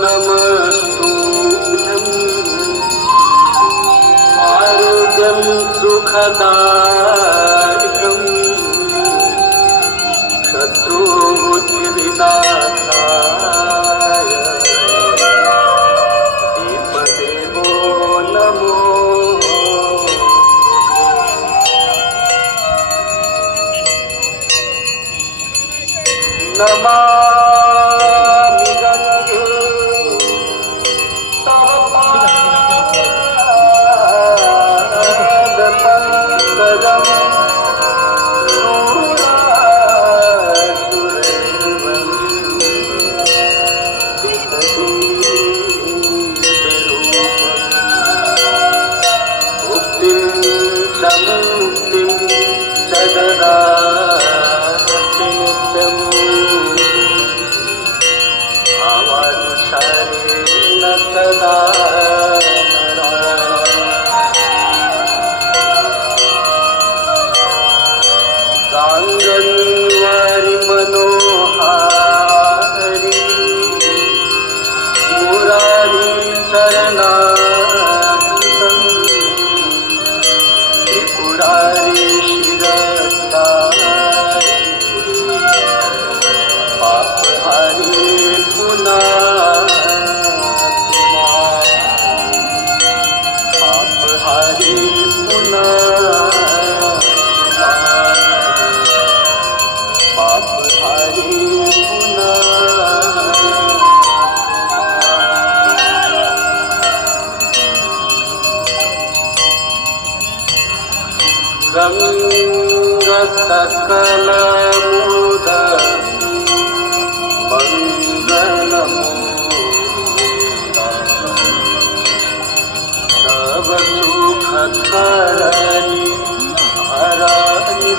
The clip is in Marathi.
नमस्तुभ्यं आरोग्यं सुखदायकं शत्रुबुद्धिविनाशाय दीपदेवो नमो नमामि गंगे तव पादपङ्कजं मुक्तिं च मुक्तिं च ददाति नित्यम् भावानुसारेण सदा गाङ्गन्वारि मनोहारि मुरारी चरणार्चितं त्रिपुरारी शिरस्तारि पापहारी पापहारी पापहारी गङ्गसकलमुद तव सुखकरणी हरनि